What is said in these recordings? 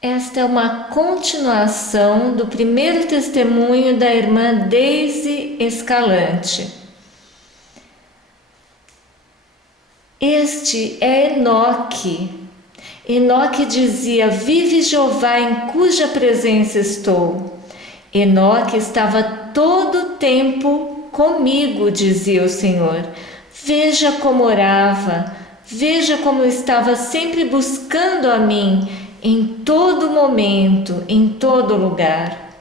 Esta é uma continuação do primeiro testemunho da irmã Deise Escalante. Este é Enoque. Enoque dizia: vive Jeová em cuja presença estou. Enoque estava todo o tempo comigo, dizia o Senhor. Veja como orava, veja como estava sempre buscando a mim, em todo momento, em todo lugar.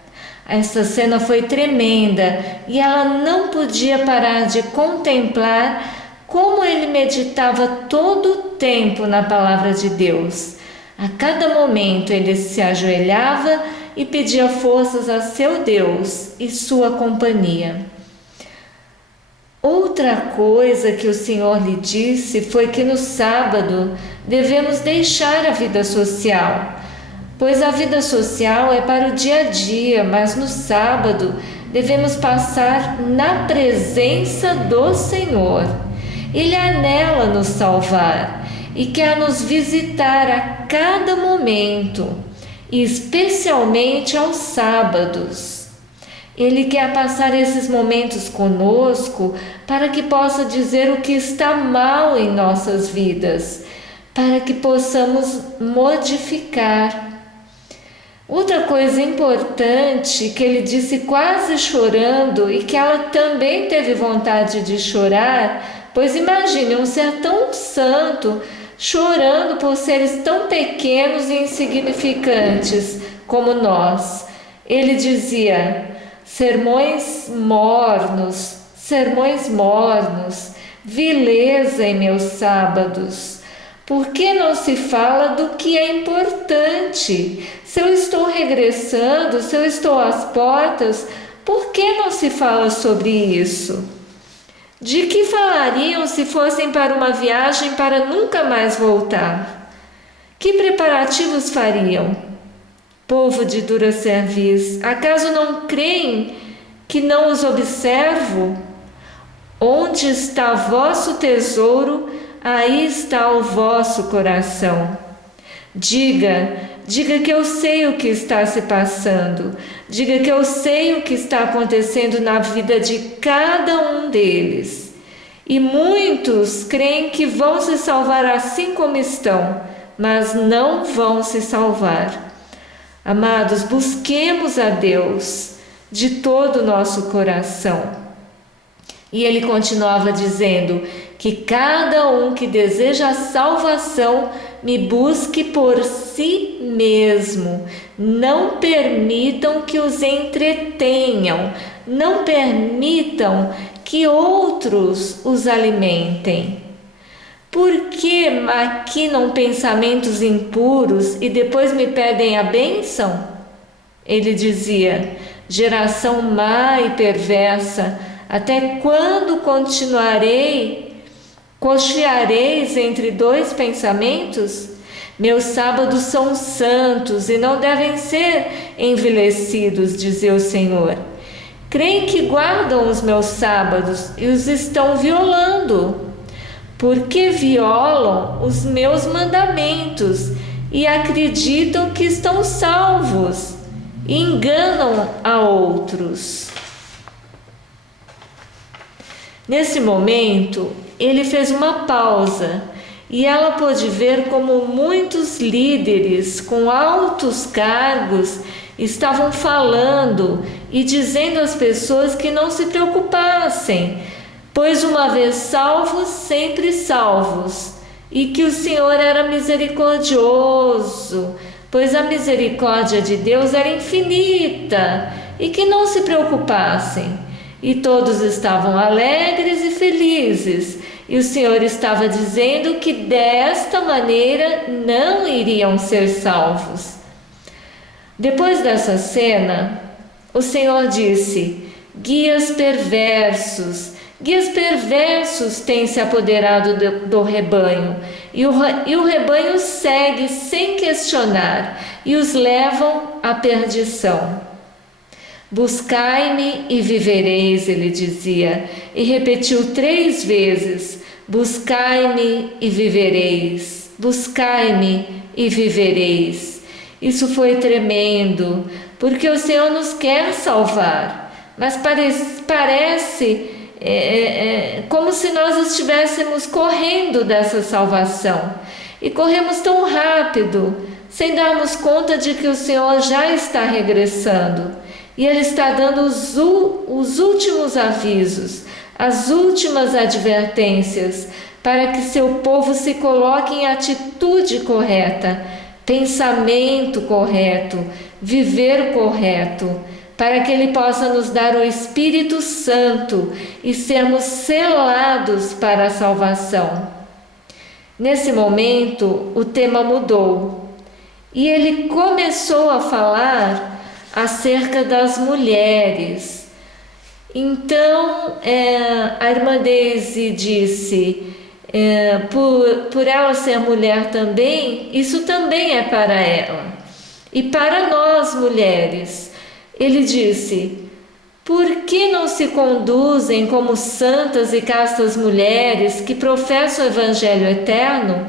Esta cena foi tremenda e ela não podia parar de contemplar como ele meditava todo o tempo na palavra de Deus. A cada momento ele se ajoelhava e pedia forças a seu Deus e sua companhia. Outra coisa que o Senhor lhe disse foi que no sábado devemos deixar a vida social, pois a vida social é para o dia a dia, mas no sábado devemos passar na presença do Senhor. Ele anela nos salvar e quer nos visitar a cada momento, e especialmente aos sábados. Ele quer passar esses momentos conosco para que possa dizer o que está mal em nossas vidas, para que possamos modificar. Outra coisa importante que ele disse quase chorando e que ela também teve vontade de chorar, pois imagine um ser tão santo chorando por seres tão pequenos e insignificantes como nós. Ele dizia: sermões mornos, vileza em meus sábados. Por que não se fala do que é importante? Se eu estou regressando, se eu estou às portas, por que não se fala sobre isso? De que falariam se fossem para uma viagem para nunca mais voltar? Que preparativos fariam? Povo de dura cerviz, acaso não creem que não os observo? Onde está vosso tesouro, aí está o vosso coração. Diga que eu sei o que está se passando. Diga que eu sei o que está acontecendo na vida de cada um deles. E muitos creem que vão se salvar assim como estão, mas não vão se salvar. Amados, busquemos a Deus de todo o nosso coração. E ele continuava dizendo que cada um que deseja a salvação me busque por si mesmo. Não permitam que os entretenham, não permitam que outros os alimentem. Por que maquinam pensamentos impuros e depois me pedem a bênção? Ele dizia: geração má e perversa, até quando cocheareis entre dois pensamentos? Meus sábados são santos e não devem ser envelhecidos, dizia o Senhor. Creem que guardam os meus sábados e os estão violando. Porque violam os meus mandamentos e acreditam que estão salvos e enganam a outros. Nesse momento, ele fez uma pausa e ela pôde ver como muitos líderes com altos cargos estavam falando e dizendo às pessoas que não se preocupassem, pois uma vez salvos, sempre salvos, e que o Senhor era misericordioso, pois a misericórdia de Deus era infinita, e que não se preocupassem. E todos estavam alegres e felizes, e o Senhor estava dizendo que desta maneira não iriam ser salvos. Depois dessa cena, o Senhor disse: guias perversos têm se apoderado do rebanho, e o rebanho segue sem questionar, e os levam à perdição. Buscai-me e vivereis, ele dizia, e repetiu 3 vezes: buscai-me e vivereis, buscai-me e vivereis. Isso foi tremendo, porque o Senhor nos quer salvar, mas parece como se nós estivéssemos correndo dessa salvação, e corremos tão rápido, sem darmos conta de que o Senhor já está regressando, e Ele está dando os últimos avisos, as últimas advertências, para que seu povo se coloque em atitude correta, pensamento correto, viver correto, para que Ele possa nos dar o Espírito Santo e sermos selados para a salvação. Nesse momento, o tema mudou e ele começou a falar acerca das mulheres. Então, a irmã Deise disse, por ela ser mulher também, isso também é para ela. E para nós, mulheres, ele disse, por que não se conduzem como santas e castas mulheres que professam o Evangelho eterno?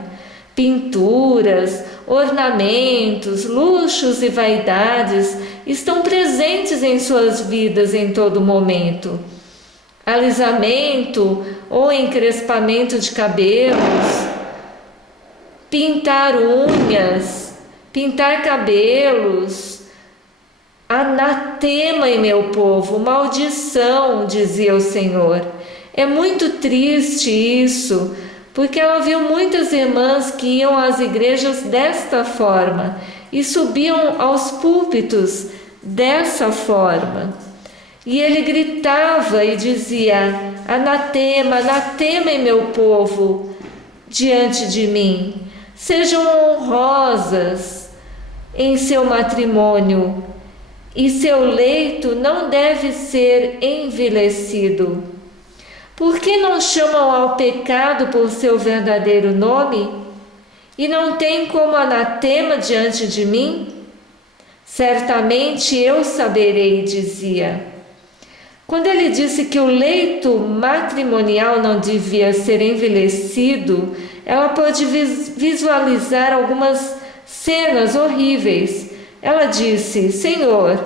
Pinturas, ornamentos, luxos e vaidades estão presentes em suas vidas em todo momento. Alisamento ou encrespamento de cabelos, pintar unhas, pintar cabelos, anatema em meu povo, maldição, dizia o Senhor. É muito triste isso, porque ela viu muitas irmãs que iam às igrejas desta forma e subiam aos púlpitos dessa forma. E ele gritava e dizia, anatema, anatema em meu povo diante de mim. Sejam honrosas em seu matrimônio, e seu leito não deve ser envelhecido. Por que não chamam ao pecado por seu verdadeiro nome? E não tem como anatema diante de mim? Certamente eu saberei, dizia. Quando ele disse que o leito matrimonial não devia ser envelhecido, ela pôde visualizar algumas cenas horríveis. Ela disse, Senhor,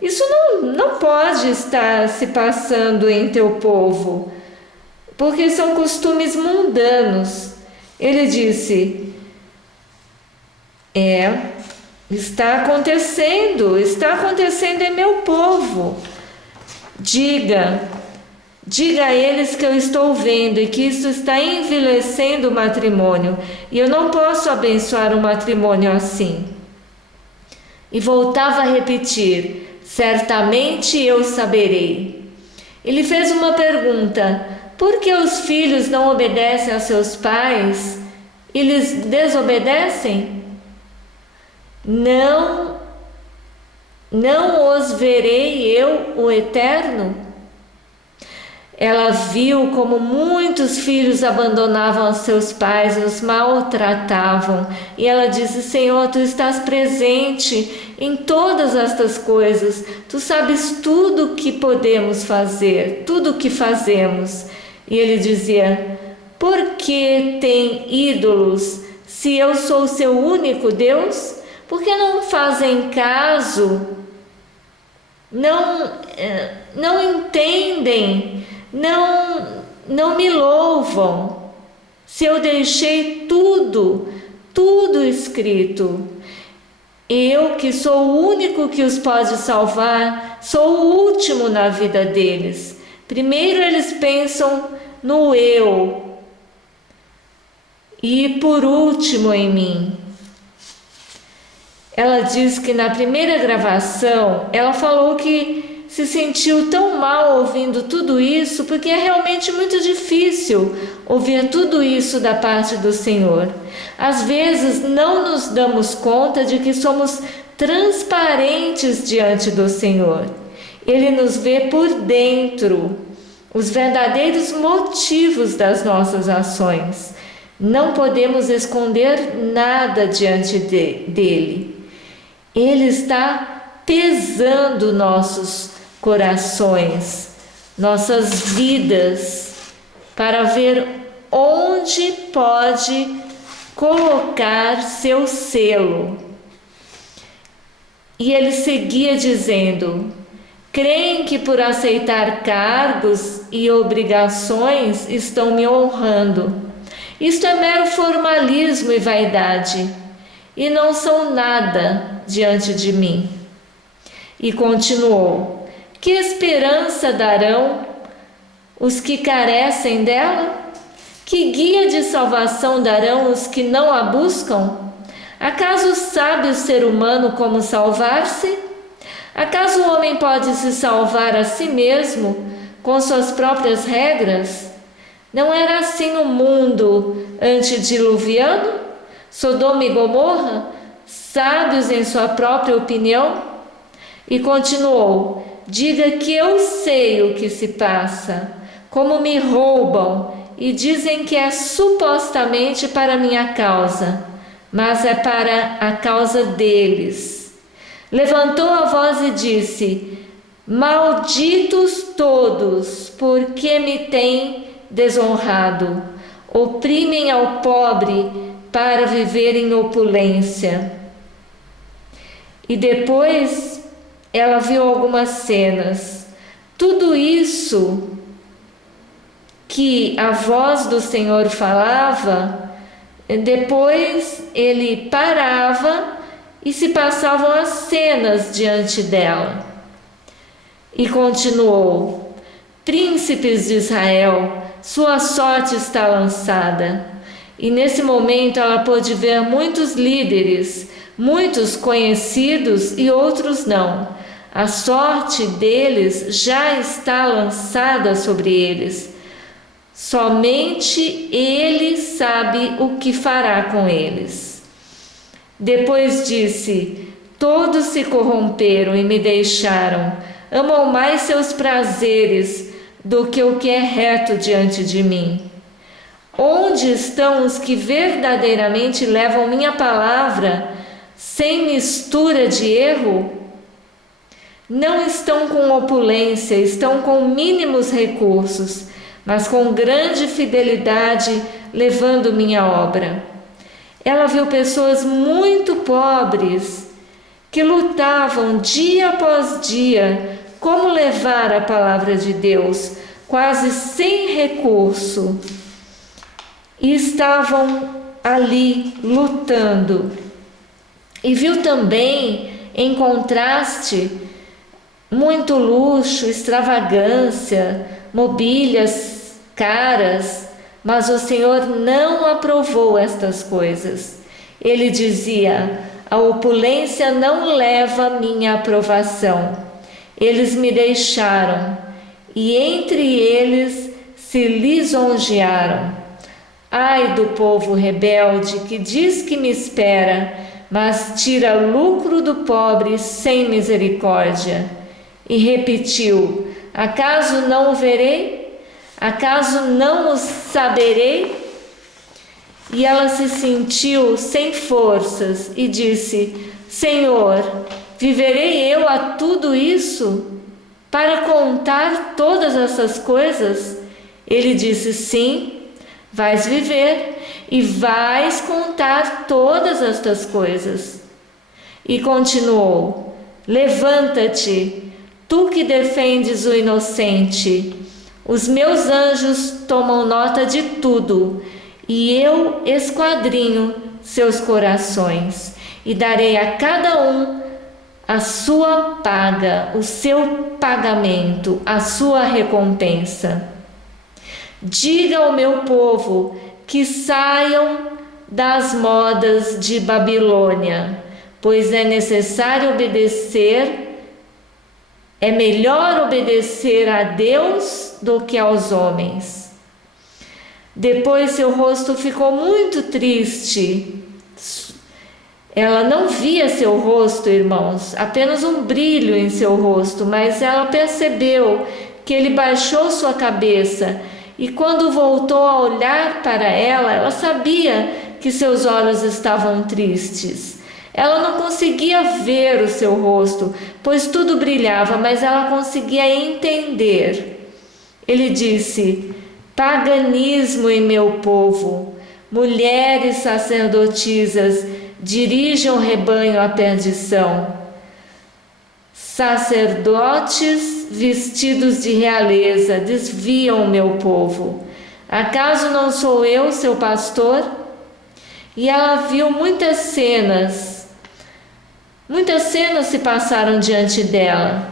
isso não pode estar se passando em teu povo, porque são costumes mundanos. Ele disse, está acontecendo em meu povo. Diga a eles que eu estou vendo e que isso está envelhecendo o matrimônio, e eu não posso abençoar um matrimônio assim. E voltava a repetir, certamente eu saberei. Ele fez uma pergunta, por que os filhos não obedecem aos seus pais e lhes desobedecem? Não os verei eu, o Eterno? Ela viu como muitos filhos abandonavam os seus pais, os maltratavam, e ela disse, Senhor, Tu estás presente em todas estas coisas, Tu sabes tudo o que podemos fazer, tudo o que fazemos. E ele dizia, por que tem ídolos, se eu sou o seu único Deus? Por que não fazem caso? Não entendem, não me louvam, se eu deixei tudo escrito. Eu, que sou o único que os pode salvar, sou o último na vida deles. Primeiro eles pensam no eu e por último em mim. Ela diz que na primeira gravação ela falou que se sentiu tão mal ouvindo tudo isso, porque é realmente muito difícil ouvir tudo isso da parte do Senhor. Às vezes não nos damos conta de que somos transparentes diante do Senhor. Ele nos vê por dentro, os verdadeiros motivos das nossas ações. Não podemos esconder nada diante dele. Ele está pesando nossos corações, nossas vidas, para ver onde pode colocar seu selo. E ele seguia dizendo: creem que por aceitar cargos e obrigações estão me honrando. Isto é mero formalismo e vaidade, e não são nada diante de mim. E continuou: que esperança darão os que carecem dela? Que guia de salvação darão os que não a buscam? Acaso sabe o ser humano como salvar-se? Acaso o homem pode se salvar a si mesmo com suas próprias regras? Não era assim o mundo antediluviano? Sodoma e Gomorra, sábios em sua própria opinião? E continuou: diga que eu sei o que se passa, como me roubam e dizem que é supostamente para minha causa, mas é para a causa deles. Levantou a voz e disse: malditos todos, porque me têm desonrado. Oprimem ao pobre para viver em opulência. E depois ela viu algumas cenas. Tudo isso que a voz do Senhor falava, depois ele parava e se passavam as cenas diante dela. E continuou: príncipes de Israel, sua sorte está lançada. E nesse momento ela pôde ver muitos líderes, muitos conhecidos e outros não. A sorte deles já está lançada sobre eles. Somente Ele sabe o que fará com eles. Depois disse: todos se corromperam e me deixaram, amam mais seus prazeres do que o que é reto diante de mim. Onde estão os que verdadeiramente levam minha palavra sem mistura de erro? Não estão com opulência, estão com mínimos recursos, mas com grande fidelidade levando minha obra. Ela viu pessoas muito pobres que lutavam dia após dia como levar a palavra de Deus, quase sem recurso, e estavam ali lutando. E viu também, em contraste, muito luxo, extravagância, mobílias caras, mas o Senhor não aprovou estas coisas. Ele dizia: a opulência não leva minha aprovação. Eles me deixaram, e entre eles se lisonjearam. Ai do povo rebelde que diz que me espera, mas tira lucro do pobre sem misericórdia. E repetiu: acaso não o verei? Acaso não o saberei? E ela se sentiu sem forças e disse: Senhor, viverei eu a tudo isso? Para contar todas essas coisas? Ele disse: sim, vais viver e vais contar todas estas coisas. E continuou: levanta-te, tu que defendes o inocente. Os meus anjos tomam nota de tudo, e eu esquadrinho seus corações, e darei a cada um a sua paga, o seu pagamento, a sua recompensa. Diga ao meu povo que saiam das modas de Babilônia, pois é necessário obedecer. É melhor obedecer a Deus do que aos homens. Depois seu rosto ficou muito triste. Ela não via seu rosto, irmãos, apenas um brilho em seu rosto, mas ela percebeu que ele baixou sua cabeça, e quando voltou a olhar para ela sabia que seus olhos estavam tristes. Ela não conseguia ver o seu rosto, pois tudo brilhava, mas ela conseguia entender. Ele disse: paganismo em meu povo, mulheres sacerdotisas dirigem o rebanho à perdição. Sacerdotes vestidos de realeza desviam o meu povo. Acaso não sou eu seu pastor? E ela viu muitas cenas se passaram diante dela.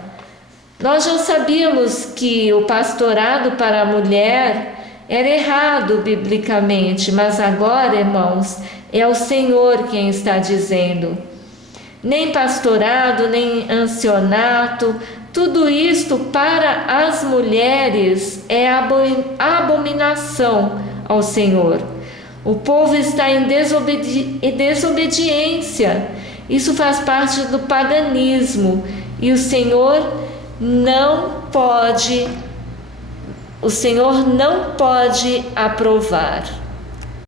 Nós já sabíamos que o pastorado para a mulher era errado biblicamente, mas agora, irmãos, é o Senhor quem está dizendo. Nem pastorado, nem ancianato, tudo isto para as mulheres é abominação ao Senhor. O povo está em desobediência. Isso faz parte do paganismo e o Senhor não pode aprovar.